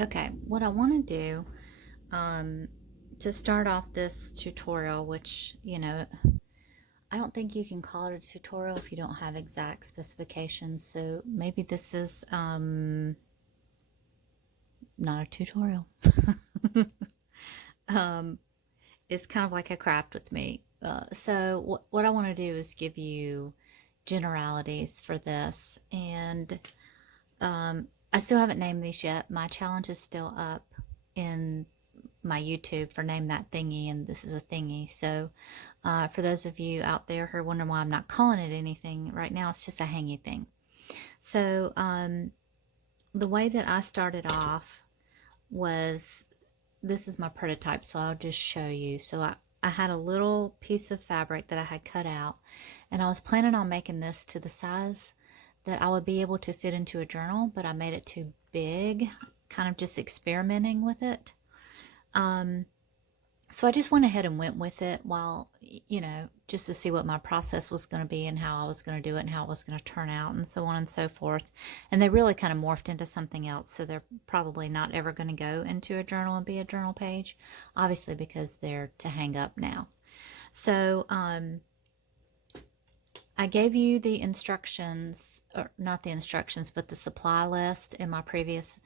Okay, what I want to do to start off this tutorial, which, I don't think you can call it a tutorial if you don't have exact specifications. So maybe this is not a tutorial. um, it's kind of like a craft with me. So what I want to do is give you generalities for this. And I still haven't named these yet. My challenge is still up in my YouTube for Name That Thingy, and this is a thingy. So for those of you out there who are wondering why I'm not calling it anything right now, it's just a hangy thing. So the way that I started off was, this is my prototype, so I'll just show you. So I had a little piece of fabric that I had cut out, and I was planning on making this to the size that I would be able to fit into a journal, but I made it too big, kind of just experimenting with it. Um, so I just went ahead and went with it while, just to see what my process was going to be and how I was going to do it and how it was going to turn out and so on and so forth. And they really kind of morphed into something else. So they're probably not ever going to go into a journal and be a journal page, obviously, because they're to hang up now. So, I gave you the instructions, or not the instructions, but the supply list in my previous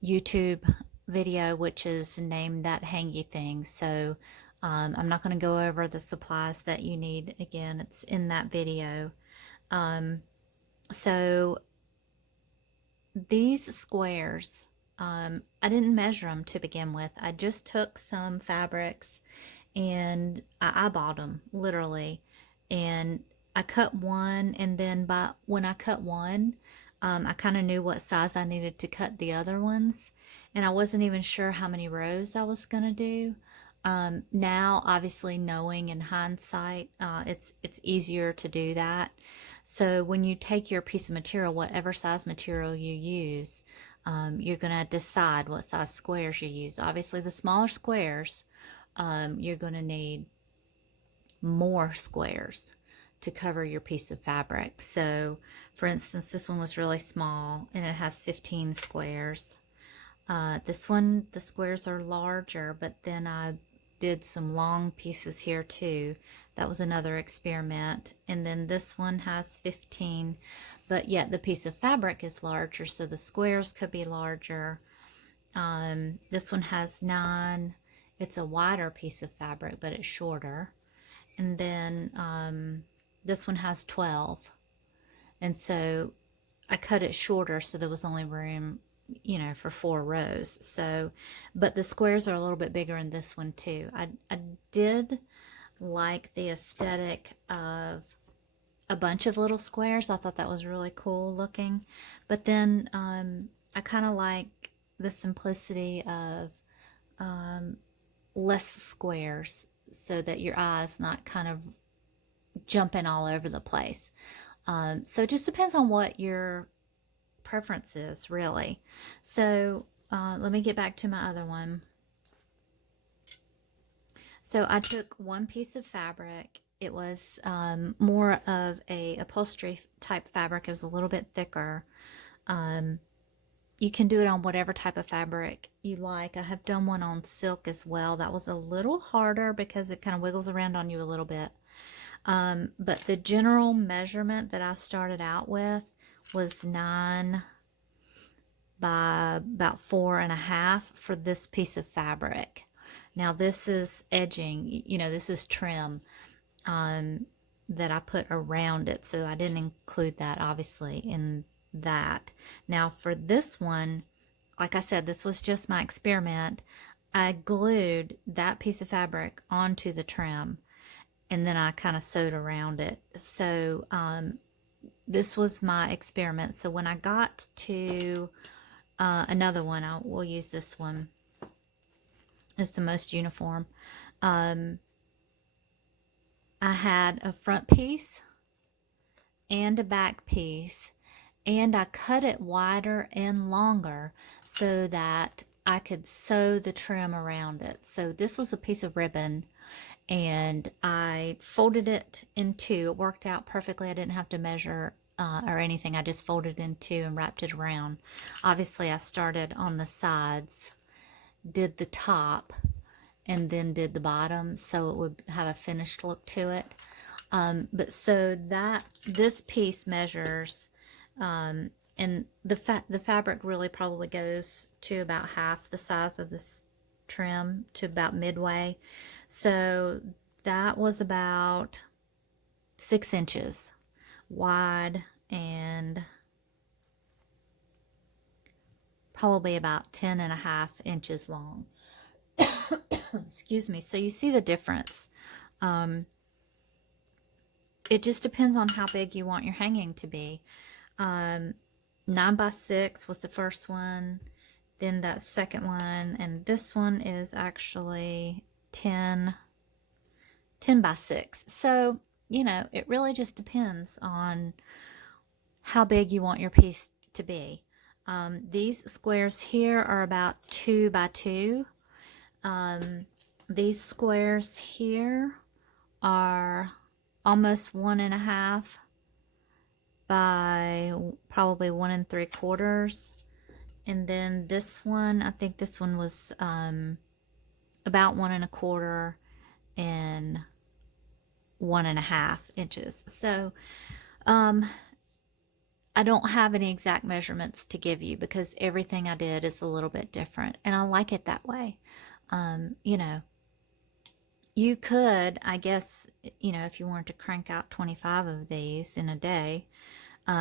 YouTube video, which is named That Hangy Thing. So I'm not going to go over the supplies that you need again. It's in that video. So these squares, I didn't measure them to begin with. I just took some fabrics and I eyeballed them literally, and I cut one, and then when I cut one, I kind of knew what size I needed to cut the other ones, and I wasn't even sure how many rows I was gonna do. Now, obviously, knowing in hindsight, it's easier to do that. So when you take your piece of material, whatever size material you use, you're gonna decide what size squares you use. Obviously, the smaller squares, you're gonna need more squares to cover your piece of fabric. So for instance, this one was really small and it has 15 squares. This one, the squares are larger, but then I did some long pieces here too. That was another experiment. And then this one has 15, but yet the piece of fabric is larger, so the squares could be larger. This one has 9. It's a wider piece of fabric, but it's shorter. And then this one has 12. And so I cut it shorter so there was only room, for 4 rows. So, but the squares are a little bit bigger in this one too. I did like the aesthetic of a bunch of little squares. I thought that was really cool looking. But then I kind of like the simplicity of less squares so that your eye's not kind of jumping all over the place. So it just depends on what your preference is, really. So let me get back to my other one. So I took one piece of fabric. It was more of a upholstery type fabric. It was a little bit thicker. You can do it on whatever type of fabric you like. I have done one on silk as well. That was a little harder because it kind of wiggles around on you a little bit. But the general measurement that I started out with was 9 by about 4.5 for this piece of fabric. Now this is edging, this is trim that I put around it, so I didn't include that obviously in that. Now for this one, like I said, this was just my experiment. I glued that piece of fabric onto the trim, and then I kind of sewed around it. So this was my experiment. So when I got to another one, we'll use this one. It's the most uniform. I had a front piece and a back piece, and I cut it wider and longer so that I could sew the trim around it. So this was a piece of ribbon, and I folded it in two. It worked out perfectly. I didn't have to measure or anything. I just folded in two and wrapped it around. Obviously, I started on the sides, did the top, and then did the bottom so it would have a finished look to it. But so that this piece measures, and the fabric really probably goes to about half the size of this trim, to about midway. So that was about 6 inches wide and probably about 10.5 inches long. Excuse me. So you see the difference. It just depends on how big you want your hanging to be. 9x6 was the first one, then that second one, and this one is actually 10x6. So, you know, it really just depends on how big you want your piece to be. These squares here are about 2x2. These squares here are almost 1.5 by probably 1 3/4. And then this one, I think this one was about 1 1/4 and 1.5 inches. So I don't have any exact measurements to give you because everything I did is a little bit different, and I like it that way. You know, you could, I guess, you know, if you wanted to crank out 25 of these in a day,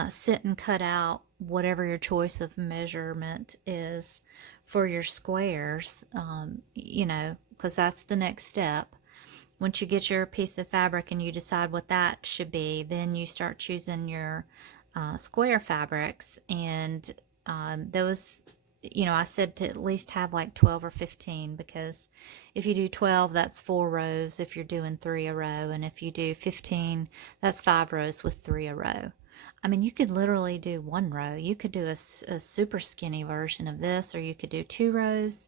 sit and cut out whatever your choice of measurement is for your squares, you know, because that's the next step. Once you get your piece of fabric and you decide what that should be, then you start choosing your square fabrics, and those, you know, I said to at least have like 12 or 15, because if you do 12, that's 4 rows if you're doing 3 a row, and if you do 15, that's 5 rows with 3 a row. I mean, you could literally do 1 row. You could do a super skinny version of this, or you could do 2 rows,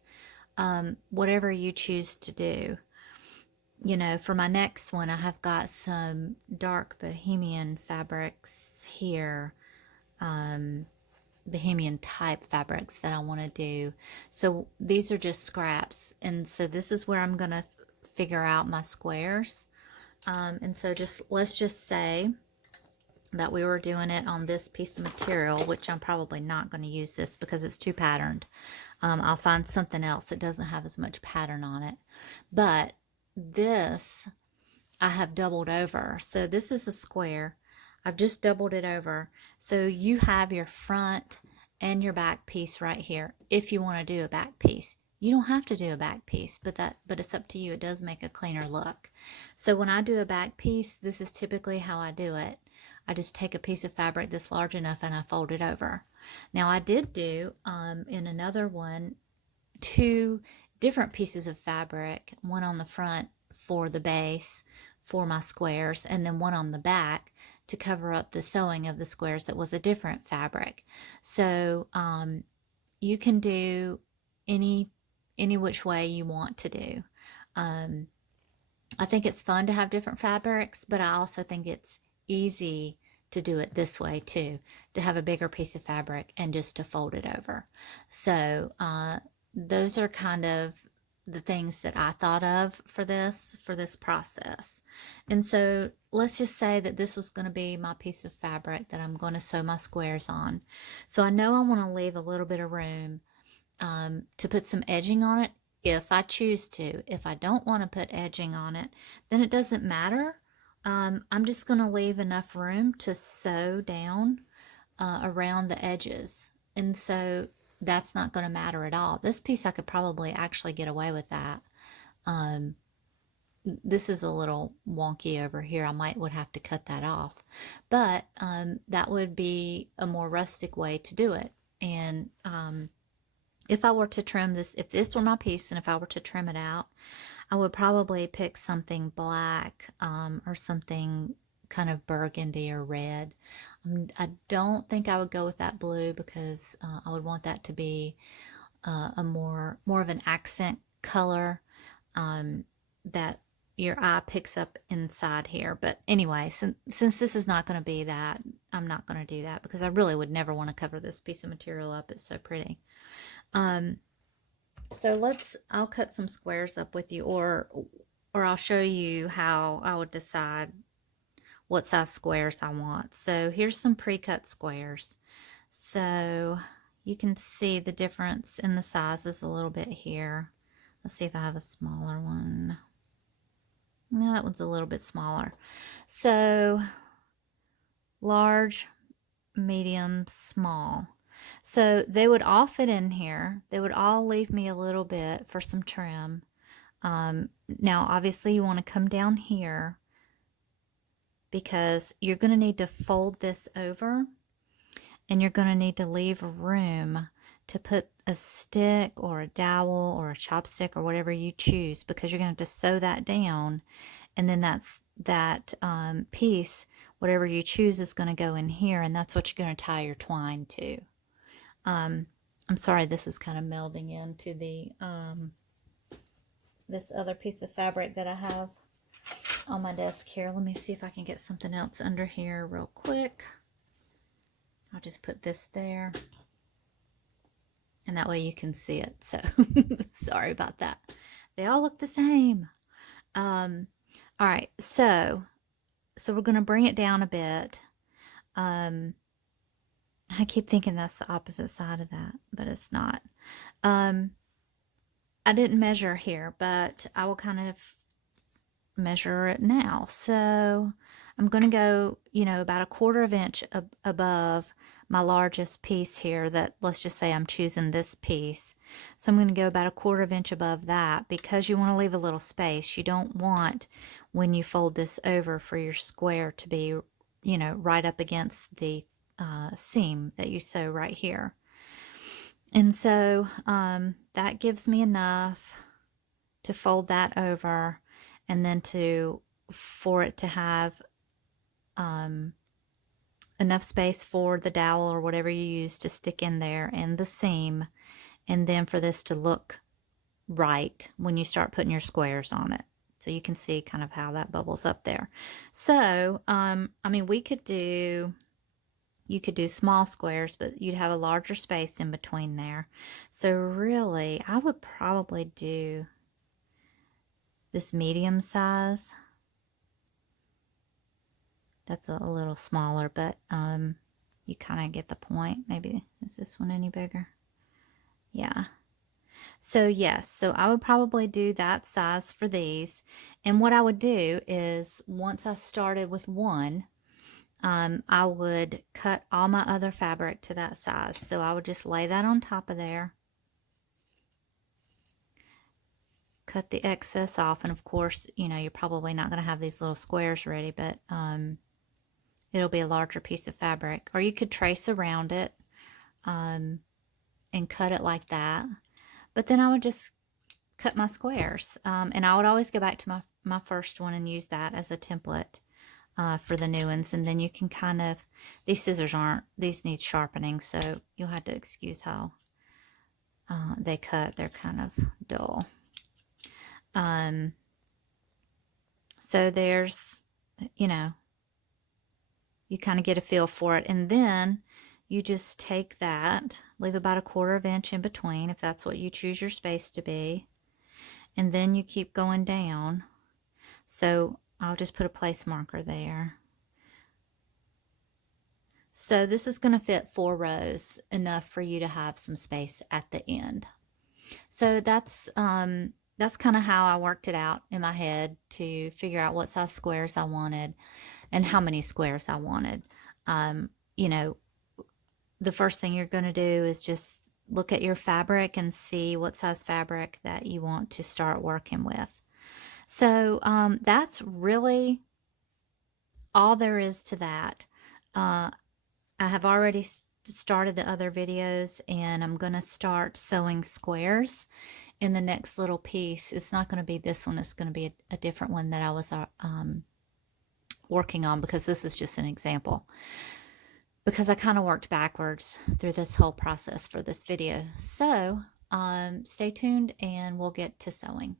whatever you choose to do. You know, for my next one, I have got some dark Bohemian fabrics here, Bohemian type fabrics that I want to do. So these are just scraps, and so this is where I'm going to figure out my squares. And so let's just say that we were doing it on this piece of material, which I'm probably not going to use this because it's too patterned. I'll find something else that doesn't have as much pattern on it. But this I have doubled over. So this is a square. I've just doubled it over. So you have your front and your back piece right here if you want to do a back piece. You don't have to do a back piece, but it's up to you. It does make a cleaner look. So when I do a back piece, this is typically how I do it. I just take a piece of fabric that's large enough and I fold it over. Now I did do in another one 2 different pieces of fabric, one on the front for the base for my squares, and then one on the back to cover up the sewing of the squares that was a different fabric. So you can do any which way you want to do. I think it's fun to have different fabrics, but I also think it's easy to do it this way too, to have a bigger piece of fabric and just to fold it over. So those are kind of the things that I thought of for this process. And so let's just say that this was going to be my piece of fabric that I'm going to sew my squares on. So I know I want to leave a little bit of room to put some edging on it if I choose to. If I don't want to put edging on it, then it doesn't matter. I'm just going to leave enough room to sew down around the edges. And so that's not going to matter at all. This piece I could probably actually get away with that. This is a little wonky over here. I would have to cut that off. But that would be a more rustic way to do it. And if I were to trim this, if this were my piece and if I were to trim it out, I would probably pick something black or something kind of burgundy or red. I don't think I would go with that blue because I would want that to be a more of an accent color that your eye picks up inside here. But anyway, since this is not going to be that, I'm not going to do that because I really would never want to cover this piece of material up. It's so pretty. So I'll cut some squares up with you, or I'll show you how I would decide what size squares I want. So here's some pre-cut squares. So you can see the difference in the sizes a little bit here. Let's see if I have a smaller one. No, that one's a little bit smaller. So large, medium, small. So they would all fit in here. They would all leave me a little bit for some trim. Now, obviously, you want to come down here because you're going to need to fold this over, and you're going to need to leave room to put a stick or a dowel or a chopstick or whatever you choose, because you're going to have to sew that down, and then that piece, whatever you choose, is going to go in here, and that's what you're going to tie your twine to. I'm sorry, this is kind of melding into the this other piece of fabric that I have on my desk here. Let me see if I can get something else under here real quick. I'll just put this there, and that way you can see it. So sorry about that. They all look the same. All right, so we're going to bring it down a bit. I keep thinking that's the opposite side of that, but it's not. I didn't measure here, but I will kind of measure it now. So I'm going to go, about a 1/4 inch above my largest piece here. That, let's just say I'm choosing this piece. So I'm going to go about a 1/4 inch above that, because you want to leave a little space. You don't want, when you fold this over, for your square to be, right up against the seam that you sew right here. And so that gives me enough to fold that over, and then for it to have enough space for the dowel or whatever you use to stick in there, and the seam, and then for this to look right when you start putting your squares on it. So you can see kind of how that bubbles up there. So, I mean, you could do small squares, but you'd have a larger space in between there. So really, I would probably do this medium size. That's a little smaller, but you kind of get the point. Maybe, is this one any bigger? Yeah. So yes, so I would probably do that size for these. And what I would do is, once I started with one, I would cut all my other fabric to that size. So I would just lay that on top of there, cut the excess off, and of course, you're probably not going to have these little squares ready, but it'll be a larger piece of fabric. Or you could trace around it and cut it like that. But then I would just cut my squares, and I would always go back to my first one and use that as a template for the new ones. And then you can kind of, these scissors these need sharpening, so you'll have to excuse how they cut. They're kind of dull. So there's, you kind of get a feel for it. And then you just take that, leave about a 1/4 inch in between, if that's what you choose your space to be. And then you keep going down. So I'll just put a place marker there. So this is going to fit 4 rows, enough for you to have some space at the end. So that's kind of how I worked it out in my head to figure out what size squares I wanted and how many squares I wanted. The first thing you're going to do is just look at your fabric and see what size fabric that you want to start working with. So that's really all there is to that. I have already started the other videos, and I'm going to start sewing squares in the next little piece. It's not going to be this one. It's going to be a different one that I was working on, because this is just an example. Because I kind of worked backwards through this whole process for this video. So stay tuned and we'll get to sewing.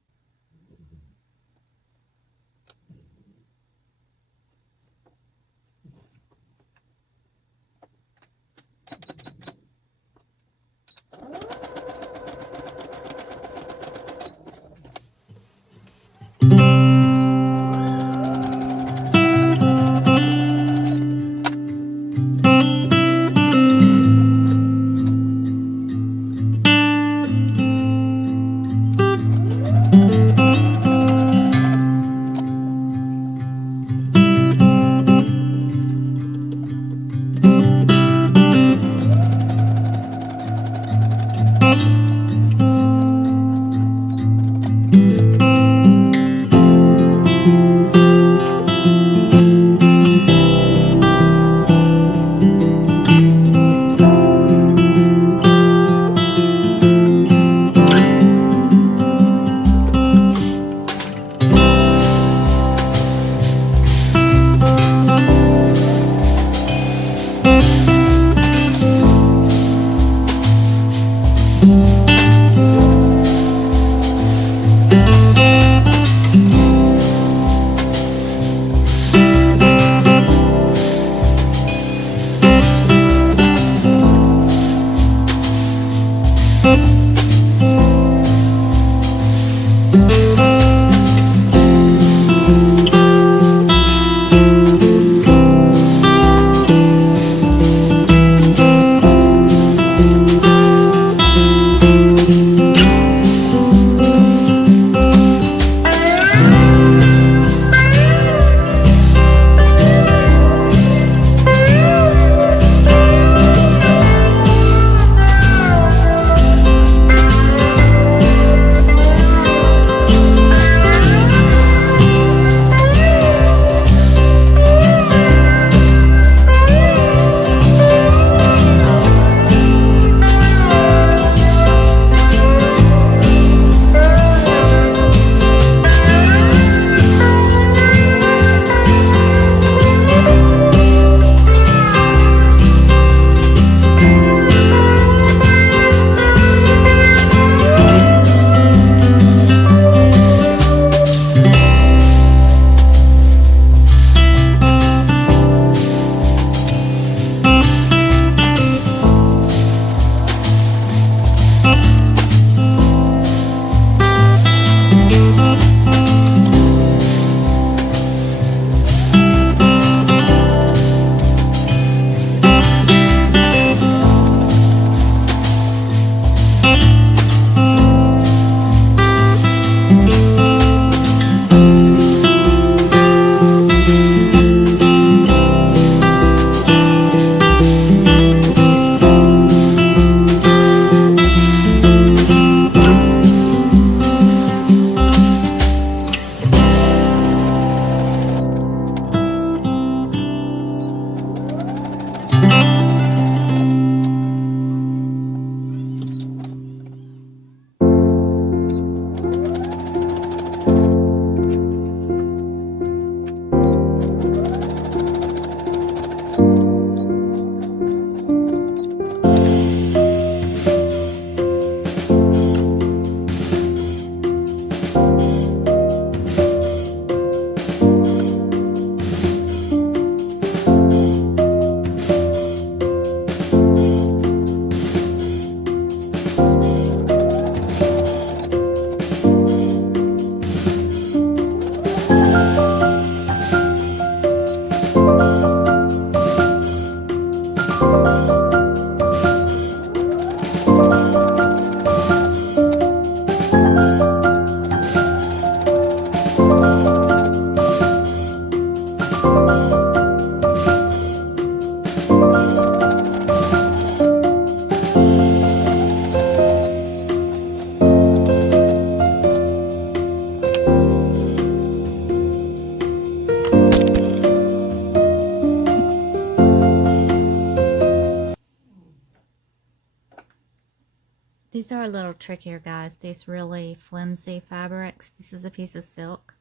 These are a little trickier, guys. These really flimsy fabrics. This is a piece of silk.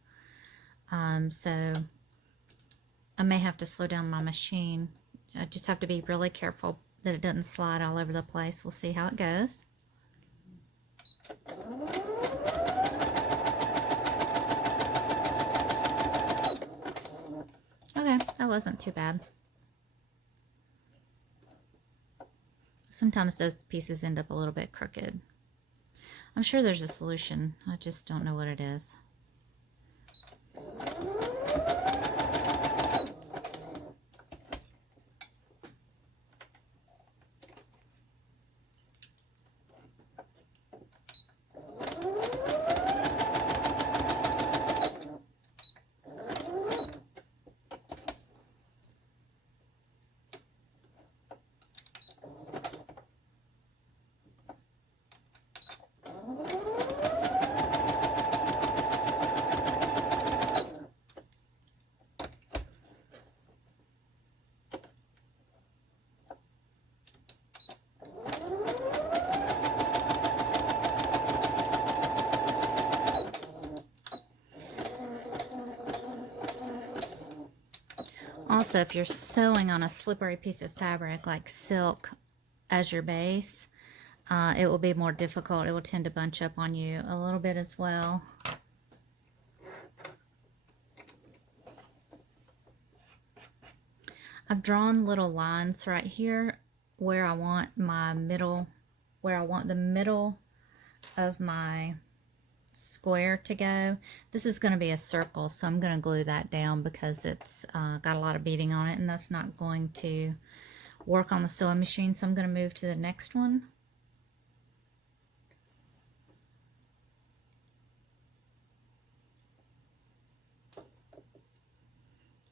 So I may have to slow down my machine. I just have to be really careful that it doesn't slide all over the place. We'll see how it goes. Okay, that wasn't too bad. Sometimes those pieces end up a little bit crooked. I'm sure there's a solution. I just don't know what it is. Also, if you're sewing on a slippery piece of fabric like silk as your base, it will be more difficult. It will tend to bunch up on you a little bit as well. I've drawn little lines right here where I want my middle where I want the middle of my square to go. This is going to be a circle, so I'm going to glue that down because it's got a lot of beading on it, and that's not going to work on the sewing machine. So I'm going to move to the next one.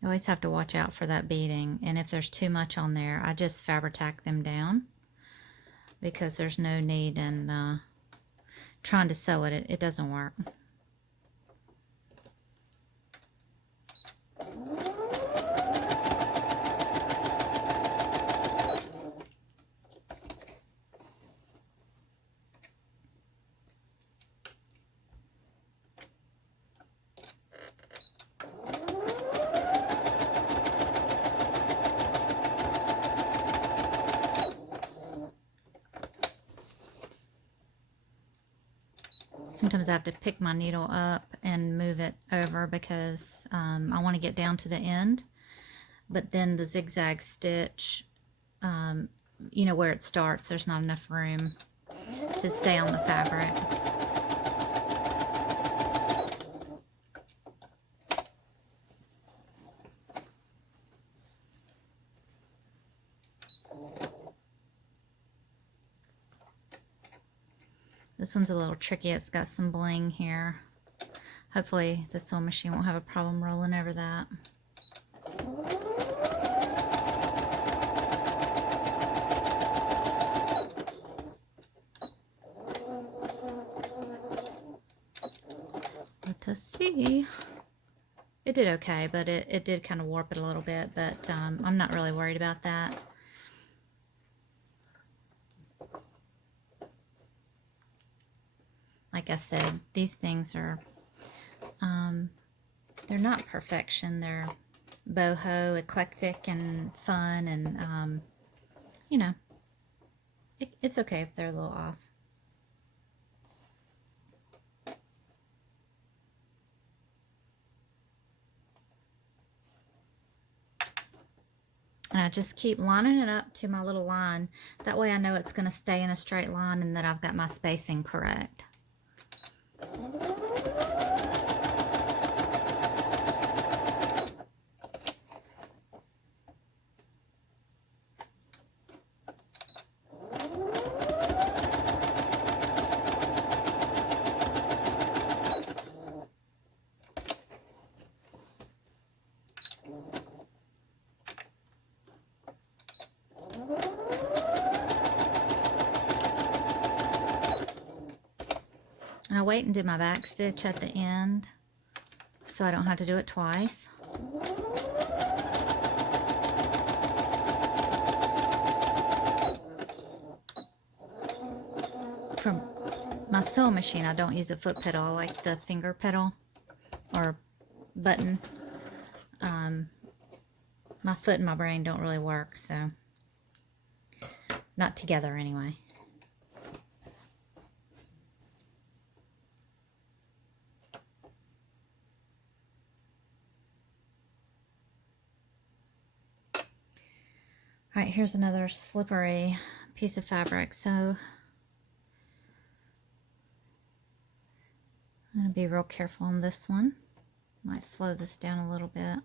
You always have to watch out for that beading, and if there's too much on there, I just Fabri-Tac them down because there's no need in trying to sew it. It doesn't work. Sometimes I have to pick my needle up and move it over because I want to get down to the end. But then the zigzag stitch, you know, where it starts, there's not enough room to stay on the fabric. This one's a little tricky. It's got some bling here. Hopefully the sewing machine won't have a problem rolling over that. Let us see. It did okay, but it did kind of warp it a little bit, but I'm not really worried about that. Like I said, these things are, they're not perfection. They're boho, eclectic, and fun, and, you know, it's okay if they're a little off. And I just keep lining it up to my little line. That way I know it's going to stay in a straight line and that I've got my spacing correct. And I wait and do my back stitch at the end so I don't have to do it twice. For my sewing machine, I don't use a foot pedal. I like the finger pedal or button. My foot and my brain don't really work, so not together anyway. All right, here's another slippery piece of fabric. So I'm going to be real careful on this one. Might slow this down a little bit.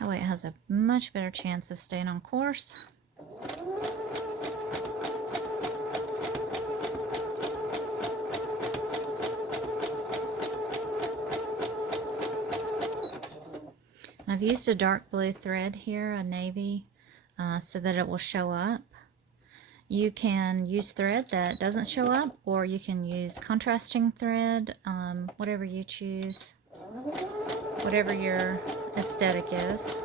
That way it has a much better chance of staying on course. I've used a dark blue thread here, a navy, so that it will show up. You can use thread that doesn't show up, or you can use contrasting thread, whatever you choose, whatever your aesthetic is.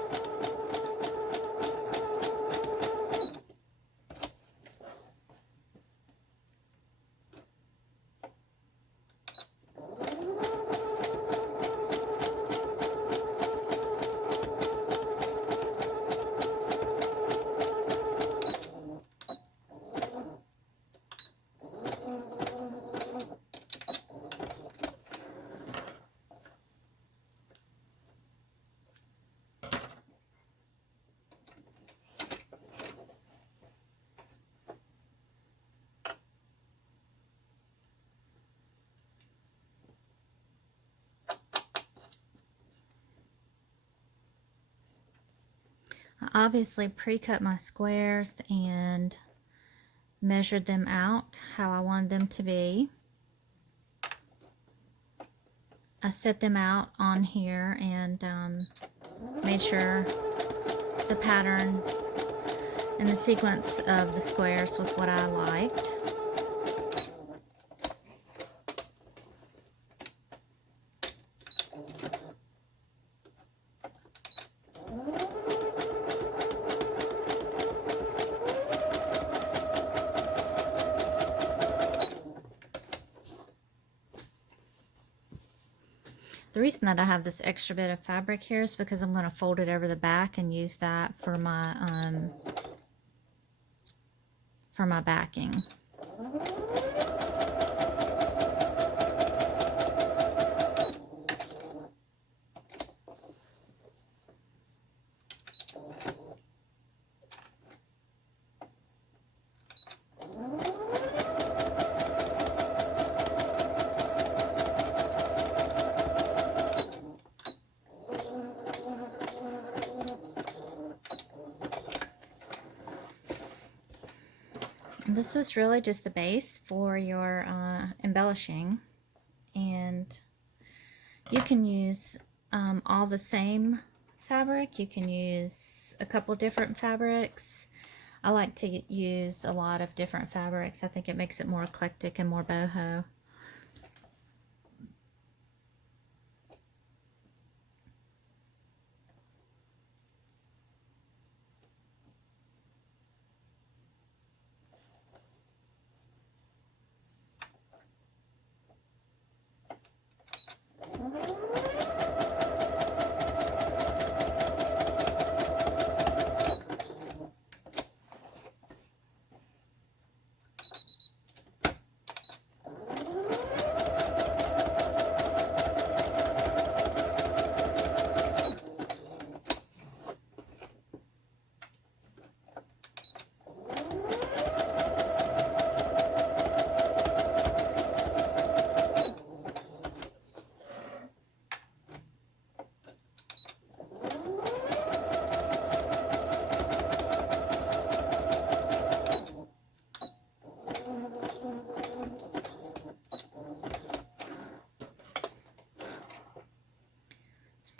obviously pre-cut my squares and measured them out how I wanted them to be. I set them out on here and made sure the pattern and the sequence of the squares was what I liked. The reason that I have this extra bit of fabric here is because I'm going to fold it over the back and use that for my backing. This is really just the base for your embellishing, and you can use all the same fabric. You can use a couple different fabrics. I like to use a lot of different fabrics. I think it makes it more eclectic and more boho.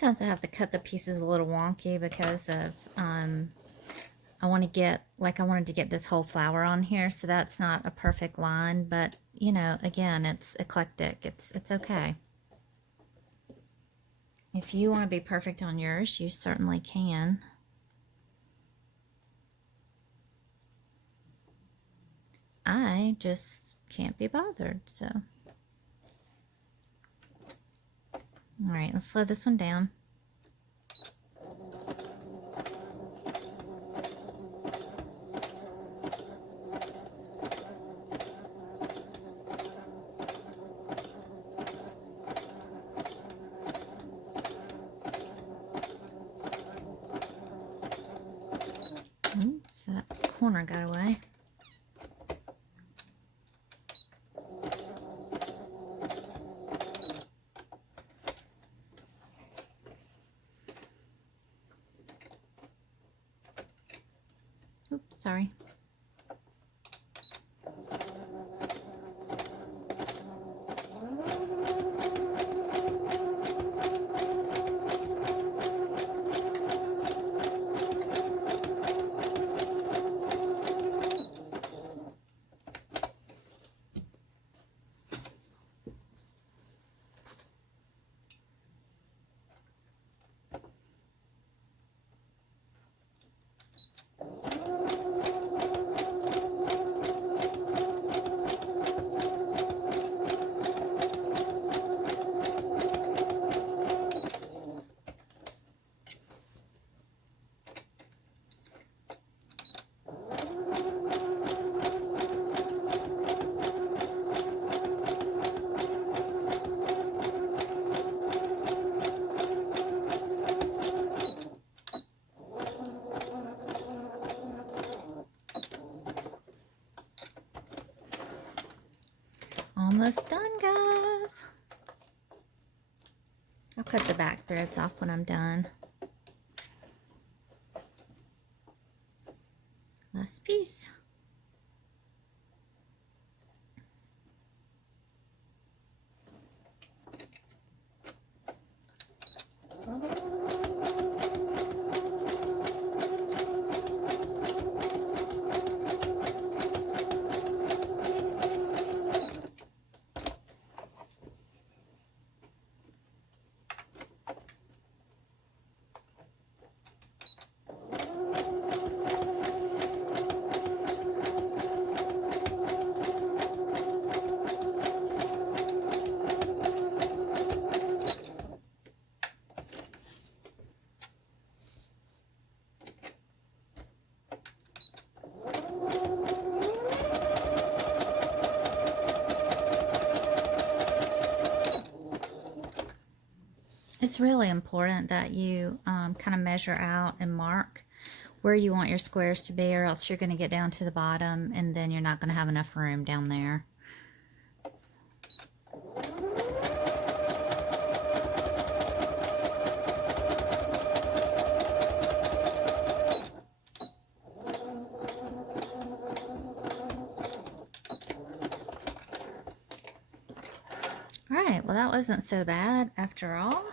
Sometimes I have to cut the pieces a little wonky because of I wanted to get this whole flower on here, so that's not a perfect line, but you know, again, it's eclectic. It's okay. If you want to be perfect on yours, you certainly can. I just can't be bothered, so. All right, let's slow this one down. Oops, that corner got away. Oops, sorry. Almost done, guys. I'll cut the back threads off when I'm done. last piece. It's really important that you kind of measure out and mark where you want your squares to be, or else you're going to get down to the bottom and then you're not going to have enough room down there. All right, well, that wasn't so bad after all.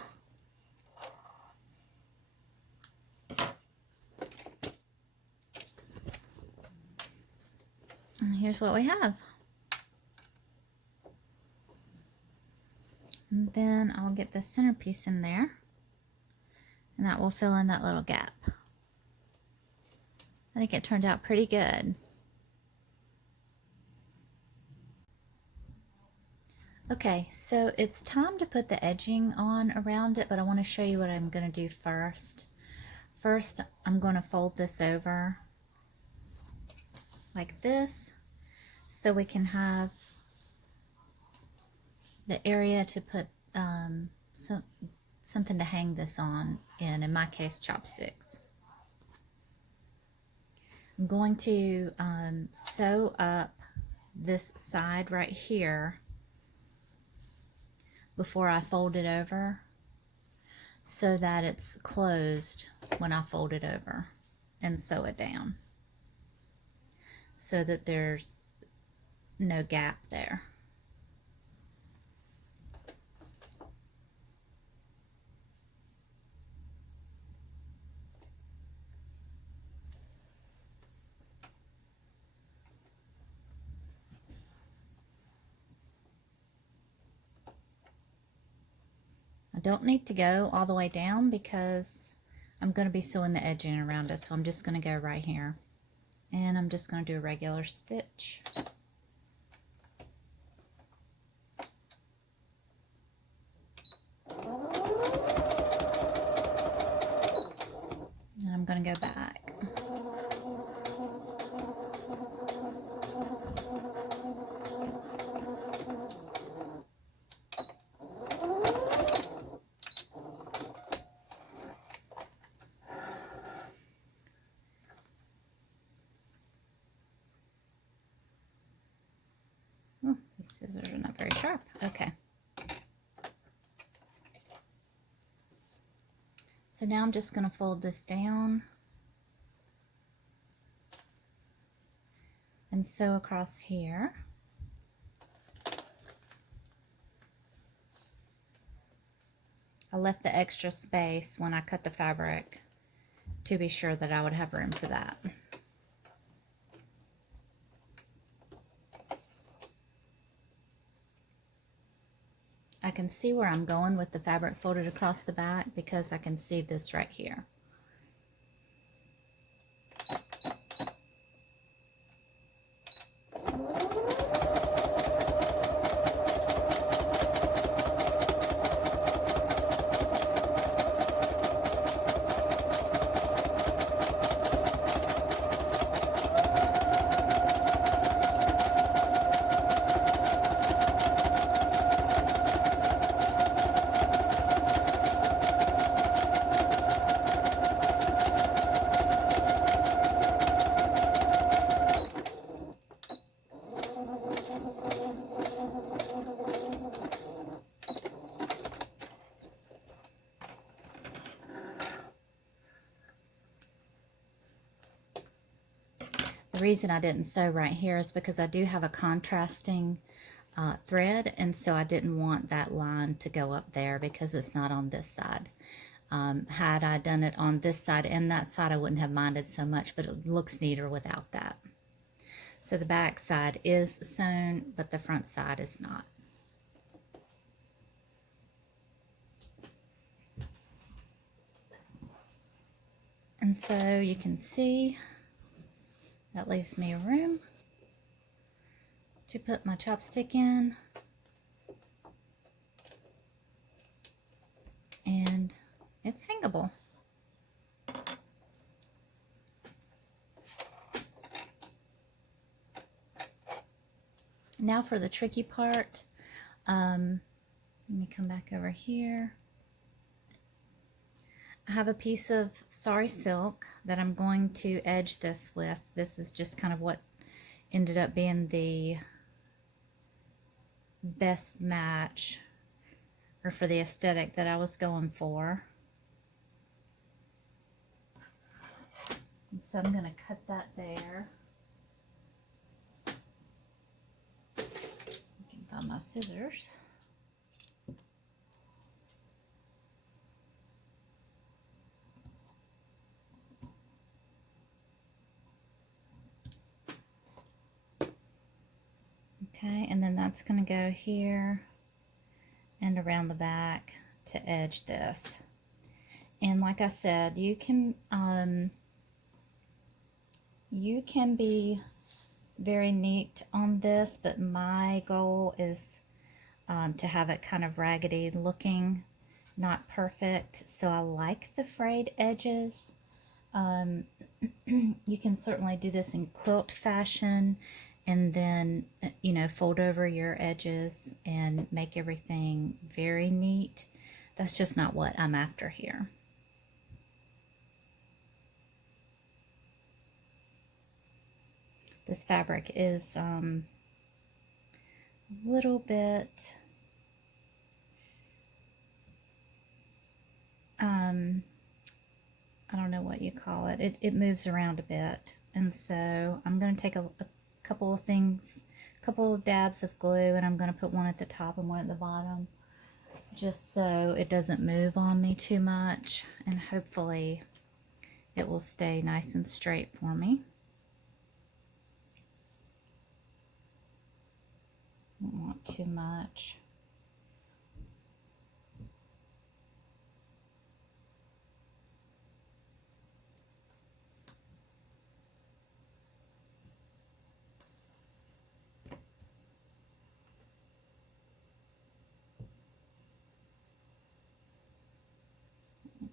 And here's what we have. And then I'll get the centerpiece in there, and that will fill in that little gap. I think it turned out pretty good. Okay, so it's time to put the edging on around it, but I want to show you what I'm going to do first. First, I'm going to fold this over like this, so we can have the area to put something to hang this on in my case, chopsticks. I'm going to sew up this side right here before I fold it over, so that it's closed when I fold it over and sew it down, so that there's no gap there. I don't need to go all the way down because I'm going to be sewing the edging around it, so I'm just going to go right here, and I'm just going to do a regular stitch. And I'm going to go back. Oh, these scissors are not very sharp. Okay. So now I'm just going to fold this down and sew across here. I left the extra space when I cut the fabric to be sure that I would have room for that. I can see where I'm going with the fabric folded across the back because I can see this right here. reason I didn't sew right here is because I do have a contrasting thread, and so I didn't want that line to go up there because it's not on this side. Had I done it on this side and that side, I wouldn't have minded so much, but it looks neater without that. So the back side is sewn, but the front side is not. And so you can see that leaves me room to put my chopstick in. And it's hangable. Now for the tricky part. Let me come back over here. I have a piece of sari silk that I'm going to edge this with. This is just kind of what ended up being the best match, or for the aesthetic that I was going for. And so I'm going to cut that there. I can find my scissors. Okay, and then that's going to go here and around the back to edge this. And like I said, you can be very neat on this, but my goal is to have it kind of raggedy looking, not perfect. So I like the frayed edges. You can certainly do this in quilt fashion, and then, you know, fold over your edges and make everything very neat. That's just not what I'm after here. This fabric is a little bit, I don't know what you call it. It moves around a bit. And so I'm going to take a couple of things, a couple of dabs of glue, and I'm going to put one at the top and one at the bottom, just so it doesn't move on me too much, and hopefully it will stay nice and straight for me. Don't want too much.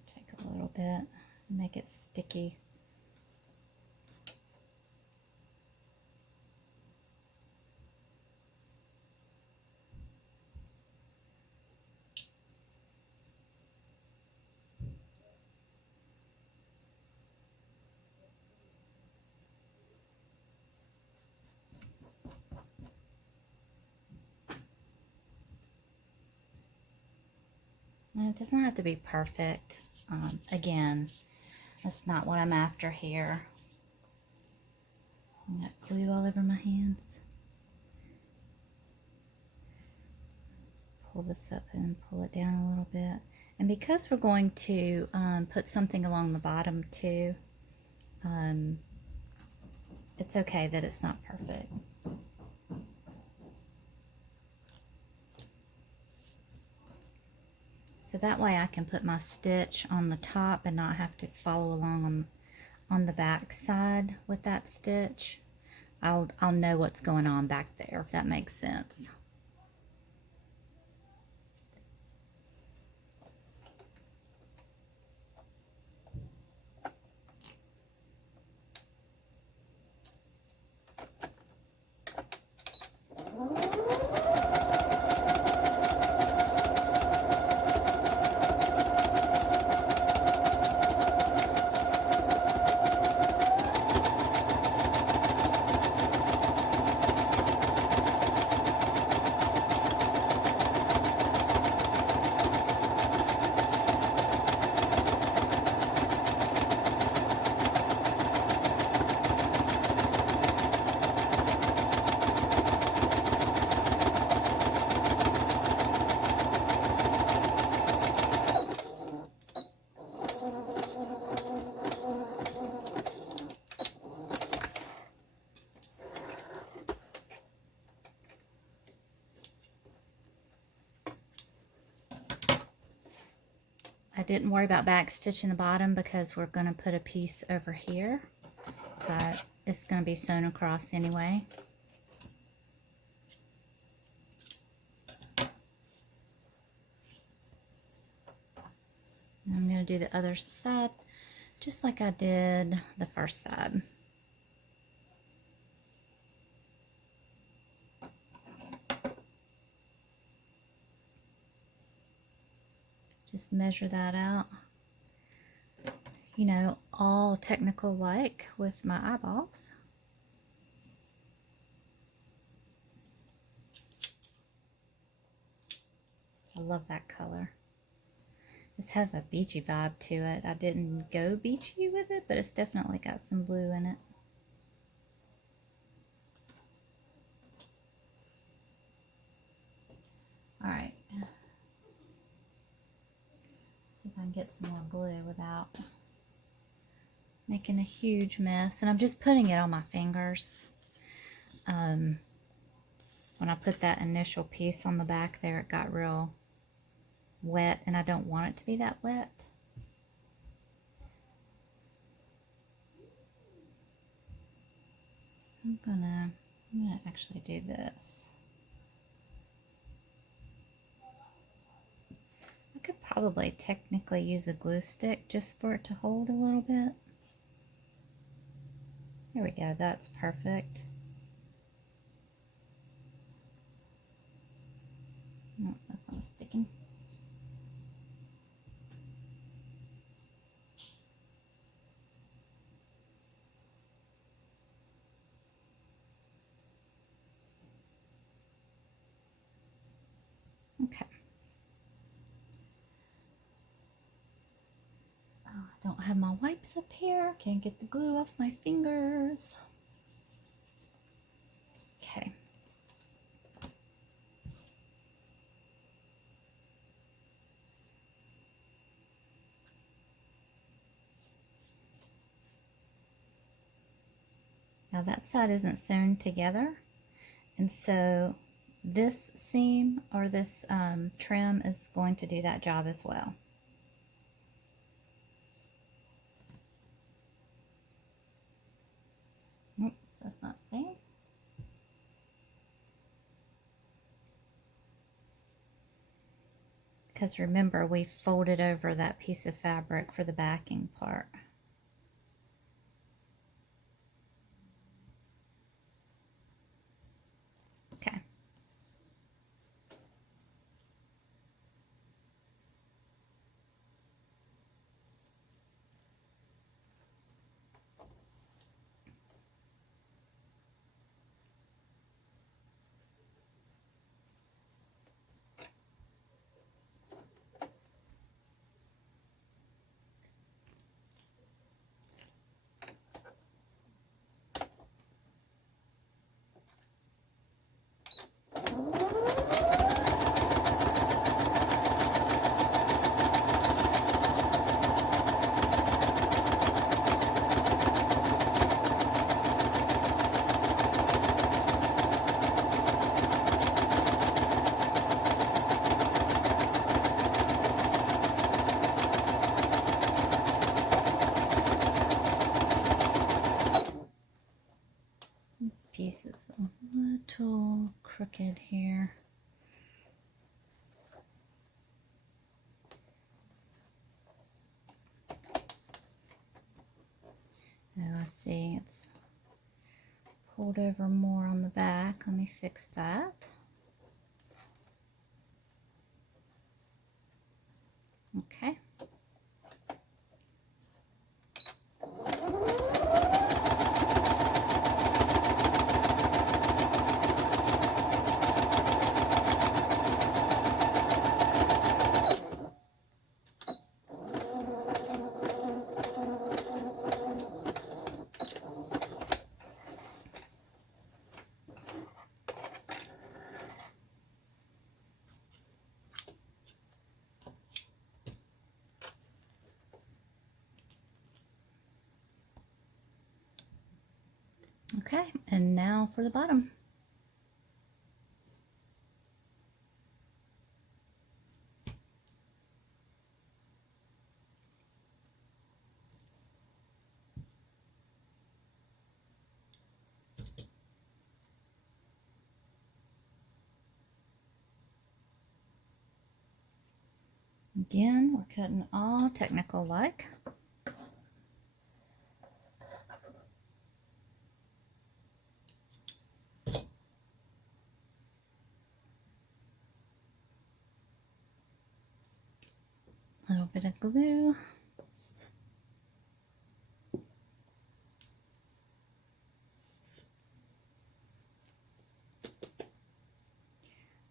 Take a little bit, make it sticky. And it doesn't have to be perfect. Again, that's not what I'm after here. I got glue all over my hands. Pull this up and pull it down a little bit. And because we're going to put something along the bottom too, it's okay that it's not perfect. So that way I can put my stitch on the top and not have to follow along on the back side with that stitch. I'll know what's going on back there, if that makes sense. didn't worry about back stitching the bottom because we're going to put a piece over here. So it's going to be sewn across anyway. And I'm going to do the other side just like I did the first side. Just measure that out. You know, all technical like with my eyeballs. I love that color. This has a beachy vibe to it. I didn't go beachy with it, but it's definitely got some blue in it. All right. See if I can get some more glue without making a huge mess. And I'm just putting it on my fingers. When I put that initial piece on the back there, it got real wet, and I don't want it to be that wet. So I'm gonna actually do this. I could probably technically use a glue stick just for it to hold a little bit. There we go, that's perfect. No, that's not sticking. Okay. Oh, I don't have my wipes up here. Can't get the glue off my fingers. Okay. Now that side isn't sewn together, and so this seam or this trim is going to do that job as well. Oops, that's not staying. Because remember, we folded over that piece of fabric for the backing part. Okay. This piece is a little crooked here. Oh, I see, it's pulled over more on the back. Let me fix that. Okay. Okay, and now for the bottom. Again, we're cutting all technical like. A little bit of glue.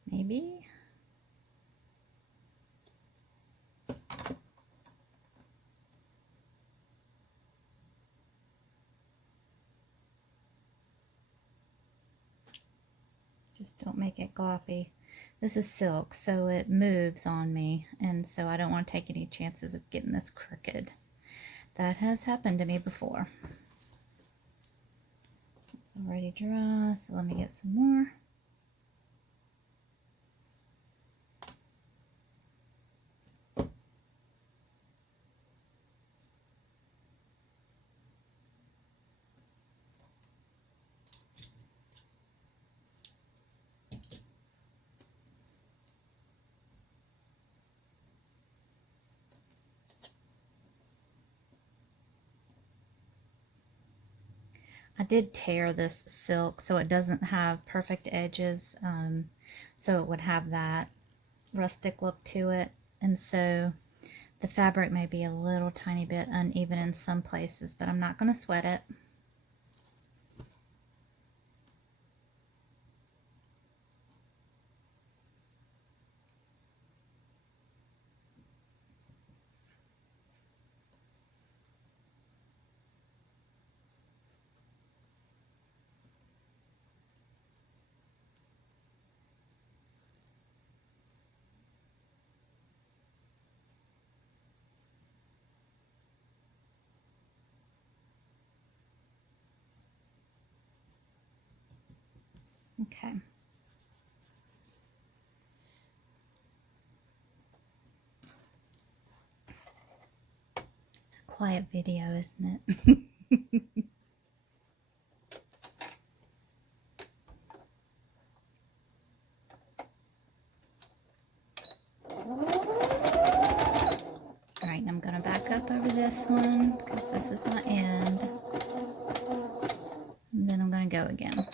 Maybe. Just don't make it gloppy. This is silk, so it moves on me, and so I don't want to take any chances of getting this crooked. That has happened to me before. It's already dry, so let me get some more. I did tear this silk so it doesn't have perfect edges, so it would have that rustic look to it, and so the fabric may be a little tiny bit uneven in some places, but I'm not going to sweat it. Okay. It's a quiet video, isn't it? Alright, I'm going to back up over this one because this is my end. And then I'm going to go again.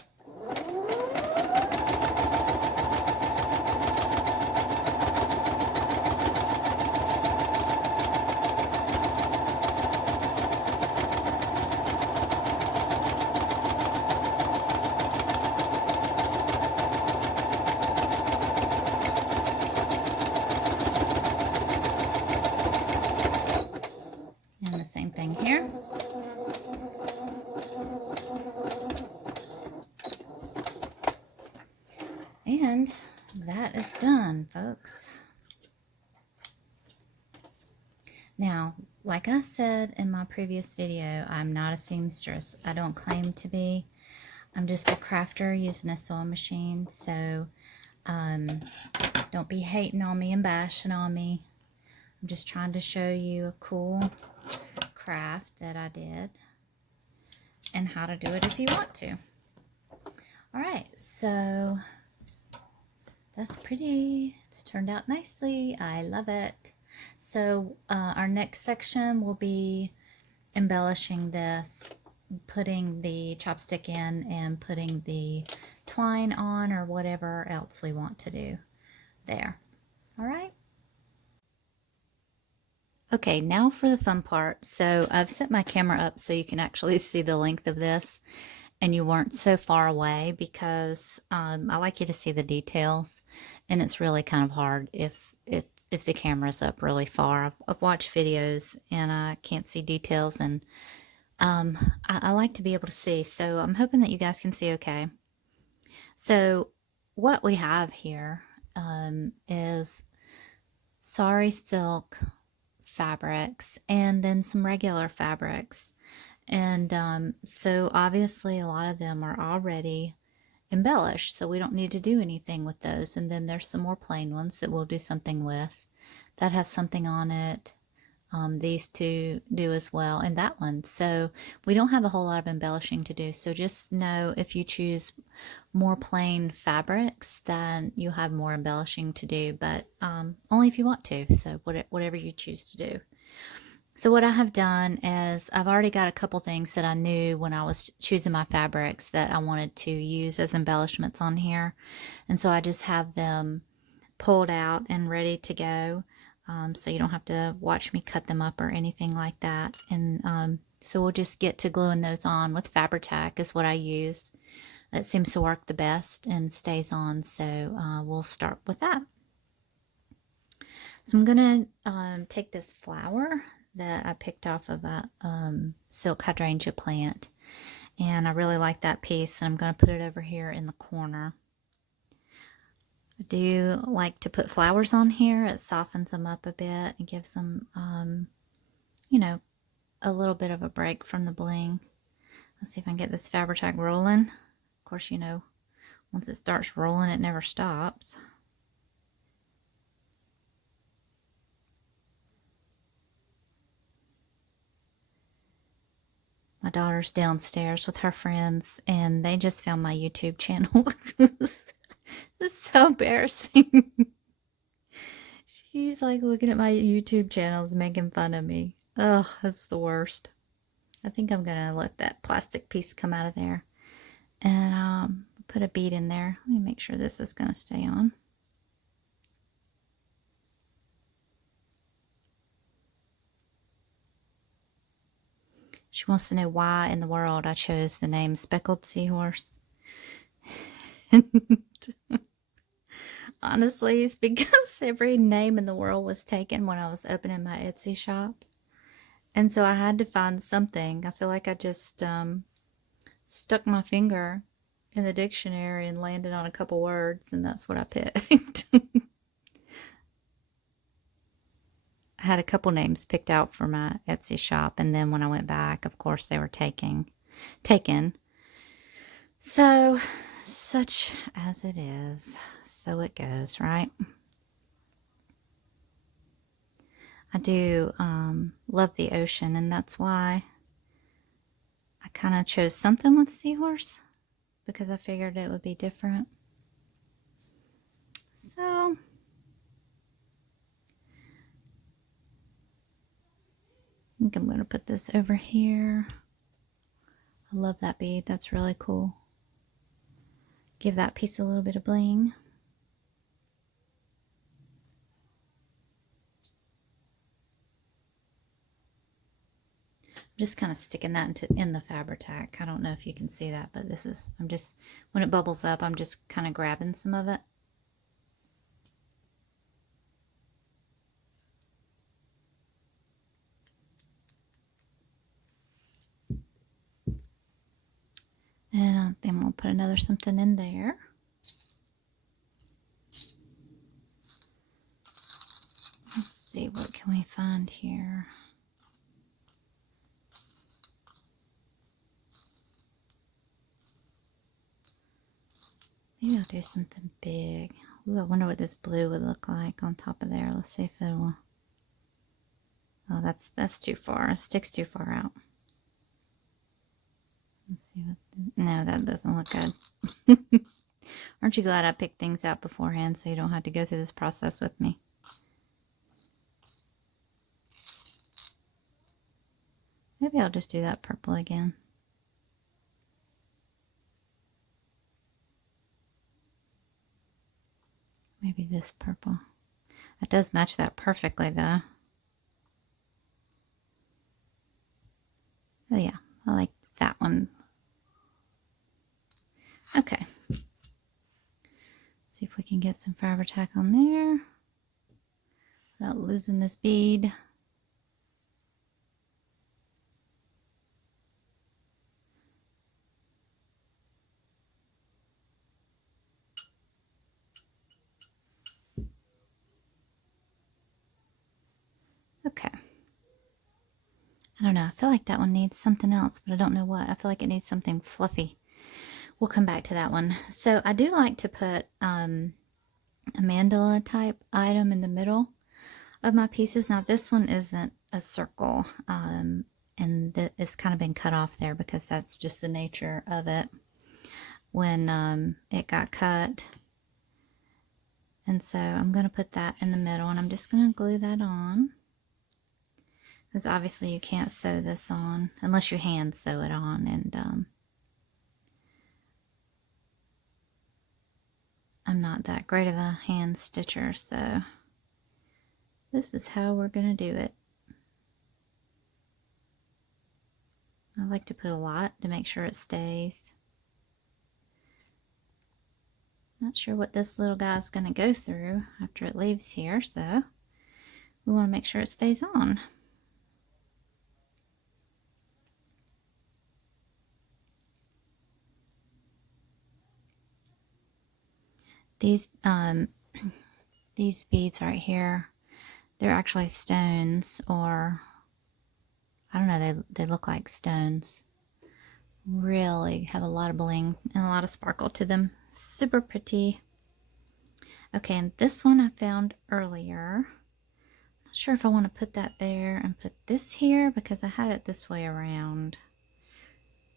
And the same thing here. And that is done, folks. Now, like I said in my previous video, I'm not a seamstress. I don't claim to be. I'm just a crafter using a sewing machine. So don't be hating on me and bashing on me. I'm just trying to show you a cool craft that I did and how to do it if you want to. All right, so that's pretty. It's turned out nicely. I love it. So our next section will be embellishing this, putting the chopstick in and putting the twine on or whatever else we want to do there. All right. Okay, now for the fun part. So I've set my camera up so you can actually see the length of this and you weren't so far away because I like you to see the details, and it's really kind of hard if the camera's up really far. I've watched videos and I can't see details, and I like to be able to see, so I'm hoping that you guys can see okay. So what we have here is sari silk fabrics and then some regular fabrics, and so obviously a lot of them are already embellished, so we don't need to do anything with those. And then there's some more plain ones that we'll do something with that have something on it. these two do as well, and that one. So we don't have a whole lot of embellishing to do. So just know if you choose more plain fabrics, then you'll have more embellishing to do, but only if you want to. So whatever you choose to do. So what I have done is I've already got a couple things that I knew when I was choosing my fabrics that I wanted to use as embellishments on here. And so I just have them pulled out and ready to go. So you don't have to watch me cut them up or anything like that. And so we'll just get to gluing those on with Fabri-Tac is what I use. It seems to work the best and stays on. So we'll start with that. So I'm going to take this flower that I picked off of a silk hydrangea plant. And I really like that piece. And I'm going to put it over here in the corner. I do like to put flowers on here. It softens them up a bit and gives them, you know, a little bit of a break from the bling. Let's see if I can get this Fabri-Tac rolling. Of course, you know, once it starts rolling, it never stops. My daughter's downstairs with her friends, and they just found my YouTube channel. This is so embarrassing. She's like looking at my YouTube channels, making fun of me. Ugh, that's the worst. I think I'm going to let that plastic piece come out of there. And put a bead in there. Let me make sure this is going to stay on. She wants to know why in the world I chose the name Speckled Seahorse. Honestly, it's because every name in the world was taken when I was opening my Etsy shop. And so I had to find something. I feel like I just stuck my finger in the dictionary and landed on a couple words, and that's what I picked. I had a couple names picked out for my Etsy shop, and then when I went back, of course, they were taken. So, such as it is, so it goes, right? I do love the ocean, and that's why I kind of chose something with seahorse, because I figured it would be different. So, I think I'm going to put this over here. I love that bead. That's really cool. Give that piece a little bit of bling. I'm just kind of sticking that in the Fabri-Tac. I don't know if you can see that, but this is, I'm just, when it bubbles up, I'm just kind of grabbing some of it. And then we'll put another something in there. Let's see, what can we find here? Maybe I'll do something big. Ooh, I wonder what this blue would look like on top of there. Let's see if it will. Oh, that's too far. It sticks too far out. Let's see what. No, that doesn't look good. Aren't you glad I picked things out beforehand so you don't have to go through this process with me? Maybe I'll just do that purple again. Maybe this purple. That does match that perfectly, though. Oh, yeah. I like that one. Okay. See if we can get some Fabri-Tac on there without losing this bead. Okay. I don't know. I feel like that one needs something else, but I don't know what. I feel like it needs something fluffy. We'll come back to that one. So I do like to put a mandala type item in the middle of my pieces. Now this one isn't a circle, and it's kind of been cut off there because that's just the nature of it when it got cut. And so I'm going to put that in the middle, and I'm just going to glue that on, because obviously you can't sew this on unless you hand sew it on, and I'm not that great of a hand stitcher, so this is how we're going to do it. I like to put a lot to make sure it stays. Not sure what this little guy's going to go through after it leaves here, so we want to make sure it stays on. These these beads right here, they're actually stones, or I don't know, they look like stones. Really have a lot of bling and a lot of sparkle to them. Super pretty. Okay, and this one I found earlier. Not sure if I want to put that there and put this here, because I had it this way around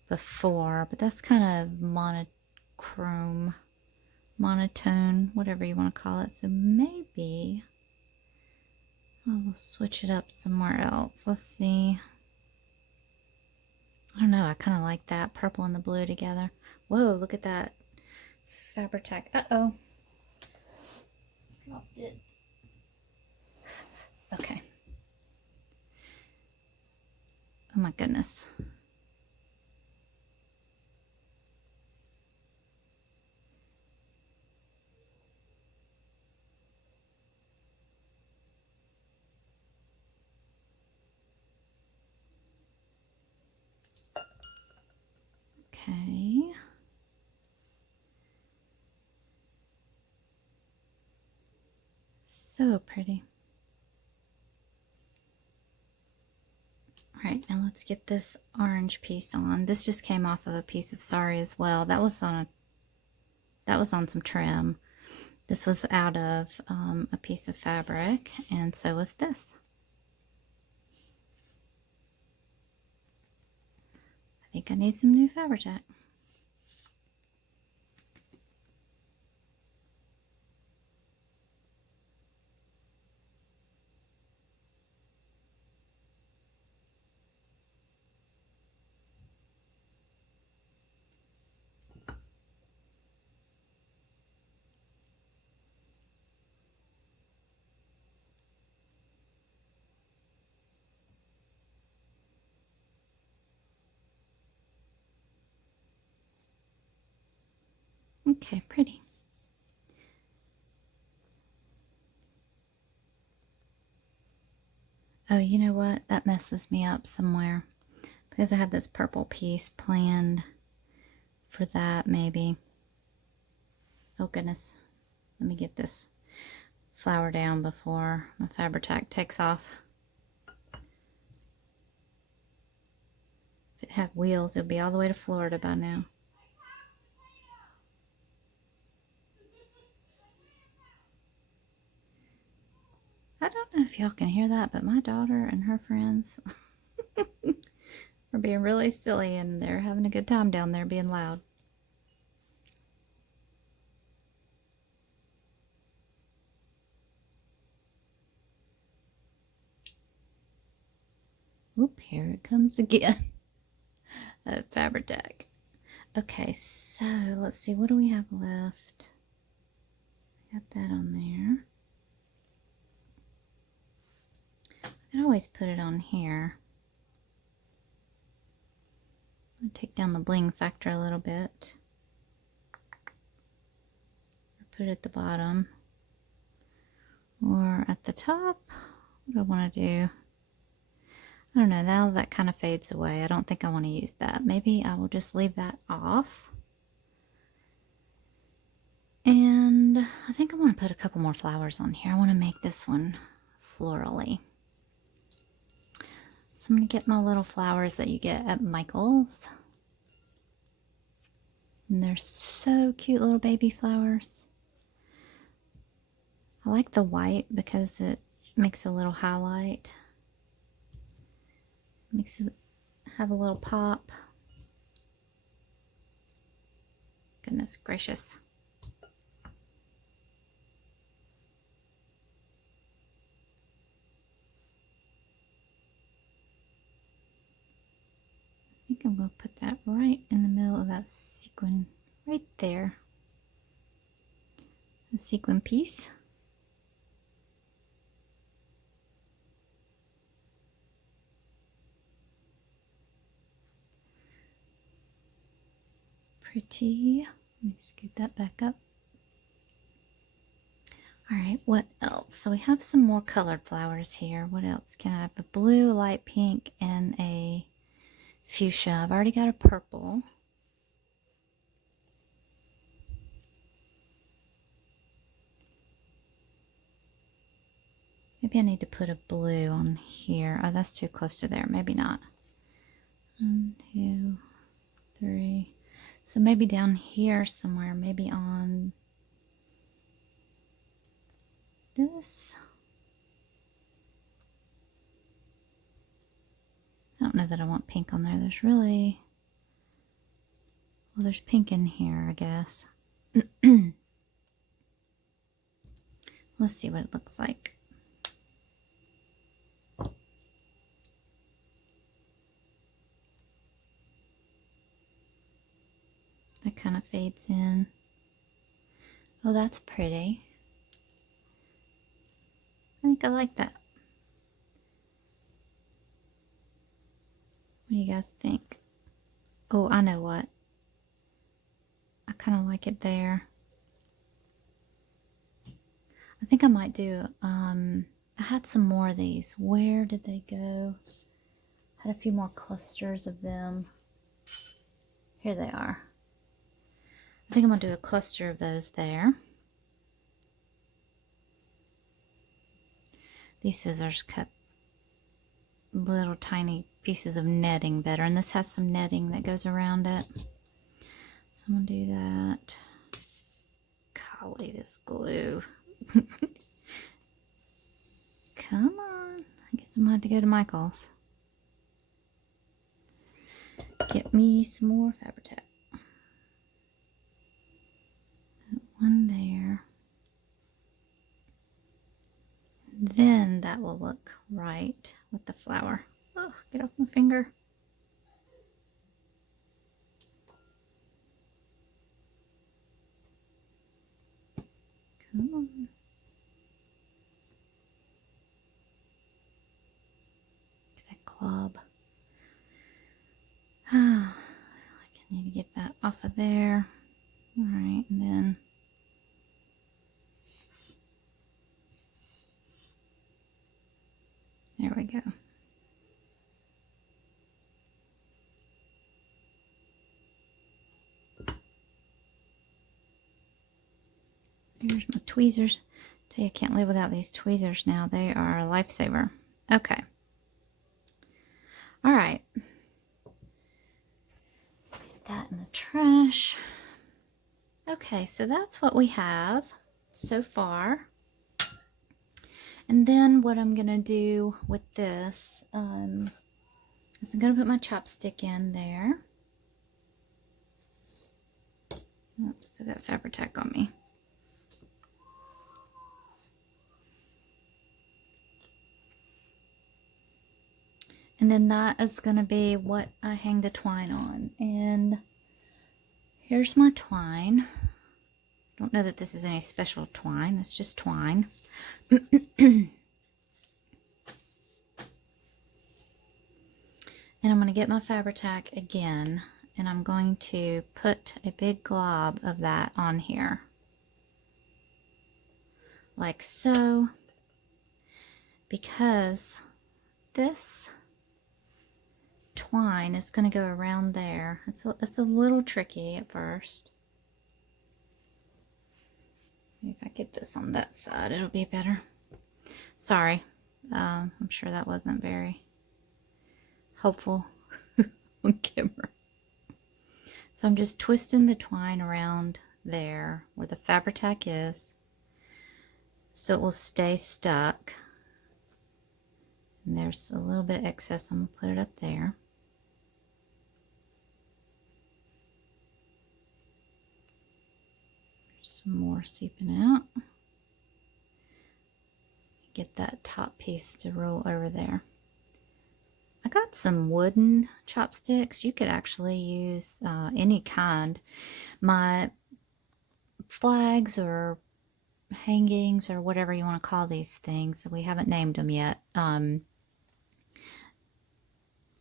before, but that's kind of monotone, whatever you want to call it. So maybe I'll switch it up somewhere else. Let's see. I don't know, I kind of like that purple and the blue together. Whoa, look at that Fabri-Tac. Uh-oh. Dropped it. Okay. Oh my goodness. Okay. So pretty. All right, now let's get this orange piece on. This just came off of a piece of sari as well. That was on some trim. This was out of a piece of fabric, and so was this. I think I need some new Fabri-Tac. Okay, pretty. Oh, you know what? That messes me up somewhere, because I had this purple piece planned for that, maybe. Oh goodness. Let me get this flower down before my Fabri-Tac takes off. If it had wheels, it'll be all the way to Florida by now. I don't know if y'all can hear that, but my daughter and her friends are being really silly, and they're having a good time down there being loud. Oop, here it comes again. Fabri-Tac. Okay, so let's see, what do we have left? Got that on there. I can always put it on here. I'll take down the bling factor a little bit. Or put it at the bottom. Or at the top. What do I want to do? I don't know, now that kind of fades away. I don't think I want to use that. Maybe I will just leave that off. And I think I want to put a couple more flowers on here. I want to make this one florally. So I'm going to get my little flowers that you get at Michael's. And they're so cute, little baby flowers. I like the white because it makes a little highlight. Makes it have a little pop. Goodness gracious. I think I'm going to put that right in the middle of that sequin, right there. The sequin piece. Pretty. Let me scoot that back up. All right, what else? So we have some more colored flowers here. What else can I have? A blue, a light pink, and a fuchsia. I've already got a purple. Maybe I need to put a blue on here. Oh, that's too close to there. Maybe not. 1, 2, 3. So maybe down here somewhere. Maybe on this. I don't know that I want pink on there. There's really... Well, there's pink in here, I guess. Let's see what it looks like. That kind of fades in. Oh, that's pretty. I think I like that. What do you guys think? Oh, I know what. I kind of like it there. I think I might do, I had some more of these. Where did they go? Had a few more clusters of them. Here they are. I think I'm going to do a cluster of those there. These scissors cut little tiny pieces of netting better, and this has some netting that goes around it. So I'm going to do that. Golly, this glue. Come on. I guess I'm going to have to go to Michael's. Get me some more Fabri-Tac. Put one there. Then that will look right with the flower. Oh, get off my finger. Come on. Get that club. Oh, I need to get that off of there. All right, and then there we go. Here's my tweezers. Tell you, I can't live without these tweezers now. They are a lifesaver. Okay. All right. Get that in the trash. Okay, so that's what we have so far. And then what I'm going to do with this is I'm going to put my chopstick in there. Oops, I got Fabri-Tac on me. And then that is going to be what I hang the twine on. And here's my twine. Don't know that this is any special twine. It's just twine. And I'm going to get my Fabri-Tac again. And I'm going to put a big glob of that on here. Like so. Because this twine is going to go around there. It's a little tricky at first. Maybe if I get this on that side, it'll be better. Sorry. I'm sure that wasn't very helpful on camera. So I'm just twisting the twine around there where the Fabri-Tac is so it will stay stuck. And there's a little bit of excess. I'm going to put it up there. Some more seeping out. Get that top piece to roll over there. I got some wooden chopsticks. You could actually use any kind. My flags or hangings or whatever you want to call these things, we haven't named them yet.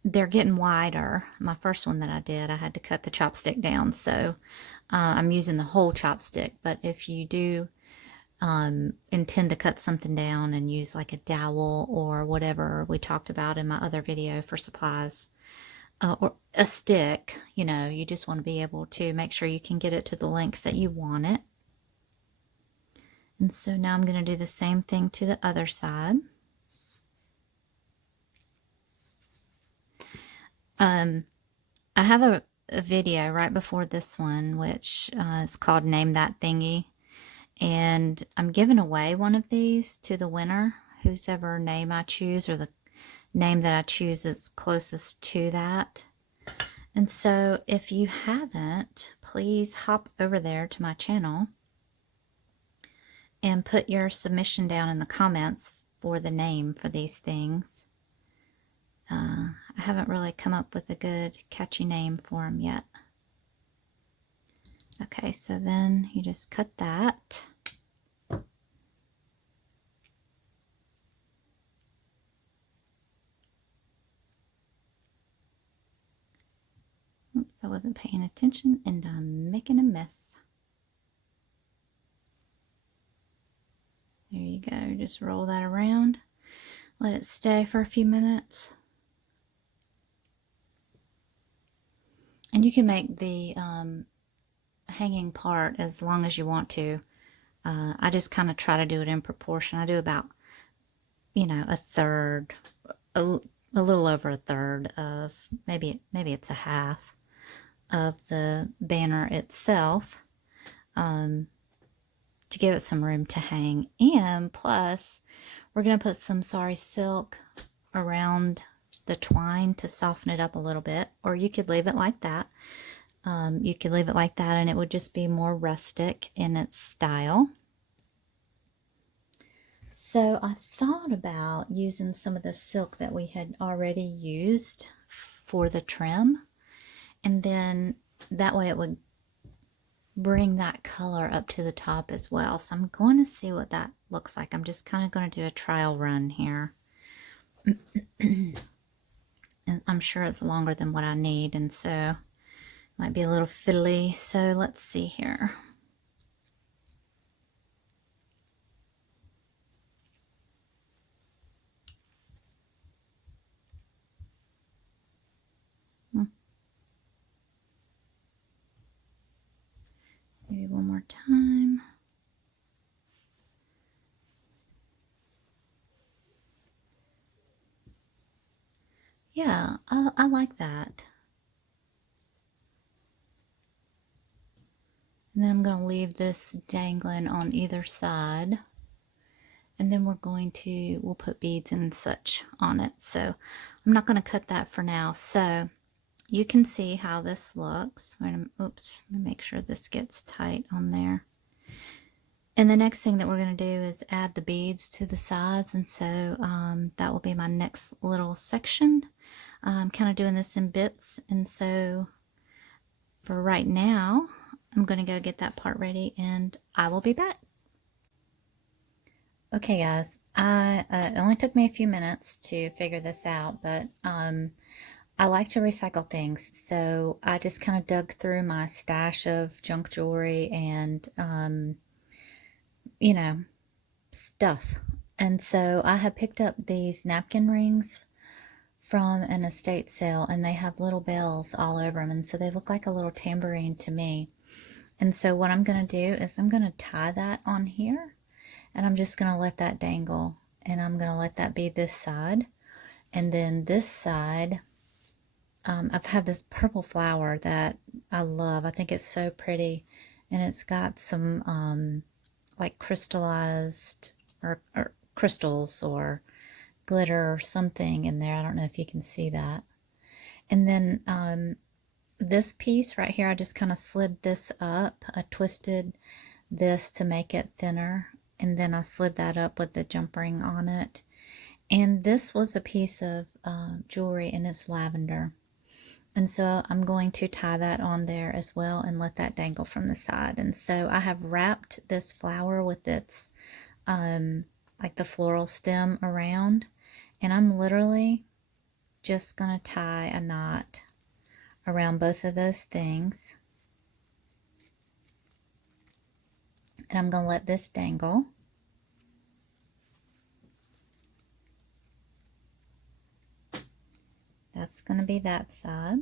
They're getting wider. My first one that I did, I had to cut the chopstick down, so I'm using the whole chopstick. But if you do intend to cut something down and use like a dowel or whatever we talked about in my other video for supplies, or a stick, you know, you just want to be able to make sure you can get it to the length that you want it. And so now I'm going to do the same thing to the other side. I have a video right before this one, which is called Name That Thingy. And I'm giving away one of these to the winner, whosever name I choose, or the name that I choose is closest to that. And so if you haven't, please hop over there to my channel and put your submission down in the comments for the name for these things. I haven't really come up with a good catchy name for them yet. Okay, so then you just cut that. Oops, I wasn't paying attention and I'm making a mess. There you go, just roll that around. Let it stay for a few minutes. And you can make the hanging part as long as you want to. I just kind of try to do it in proportion. I do about, you know, a third, a little over a third of, maybe it's a half of the banner itself, to give it some room to hang. And plus, we're going to put some sari silk around the twine to soften it up a little bit, or you could leave it like that. You could leave it like that and it would just be more rustic in its style. So I thought about using some of the silk that we had already used for the trim, and then that way it would bring that color up to the top as well. So I'm going to see what that looks like. I'm just kind of going to do a trial run here. And I'm sure it's longer than what I need, and so might be a little fiddly. So let's see here. Maybe one more time. Yeah, I like that. And then I'm going to leave this dangling on either side. And then we'll put beads and such on it. So I'm not going to cut that for now. So you can see how this looks. Oops, let me make sure this gets tight on there. And the next thing that we're going to do is add the beads to the sides. And so that will be my next little section. I'm kind of doing this in bits, and so for right now I'm going to go get that part ready and I will be back. Okay guys, it only took me a few minutes to figure this out, but I like to recycle things, so I just kind of dug through my stash of junk jewelry and you know, stuff. And so I have picked up these napkin rings from an estate sale, and they have little bells all over them, and so they look like a little tambourine to me. And so what I'm going to do is I'm going to tie that on here, and I'm just going to let that dangle, and I'm going to let that be this side. And then this side, I've had this purple flower that I love. I think it's so pretty, and it's got some like crystallized or crystals or glitter or something in there. I don't know if you can see that. And then this piece right here, I just kind of slid this up. I twisted this to make it thinner, and then I slid that up with the jump ring on it. And this was a piece of jewelry, and it's lavender. And so I'm going to tie that on there as well and let that dangle from the side. And so I have wrapped this flower with its like the floral stem around, and I'm literally just going to tie a knot around both of those things. And I'm going to let this dangle. That's going to be that side.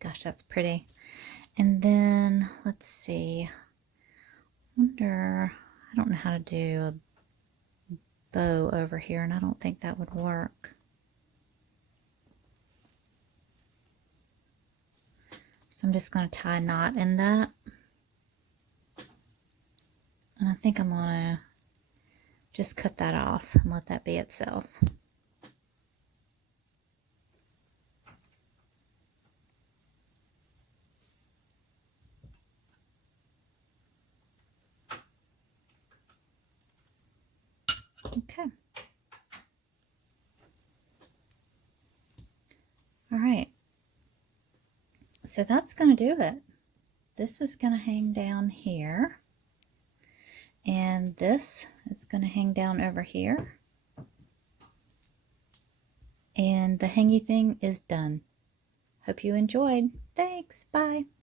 Gosh, that's pretty. And then, let's see. I don't know how to do a bow over here, and I don't think that would work. So I'm just going to tie a knot in that. And I think I'm going to just cut that off and let that be itself. Okay. All right. So that's going to do it. This is going to hang down here. And this is going to hang down over here. And the hangy thing is done. Hope you enjoyed. Thanks. Bye.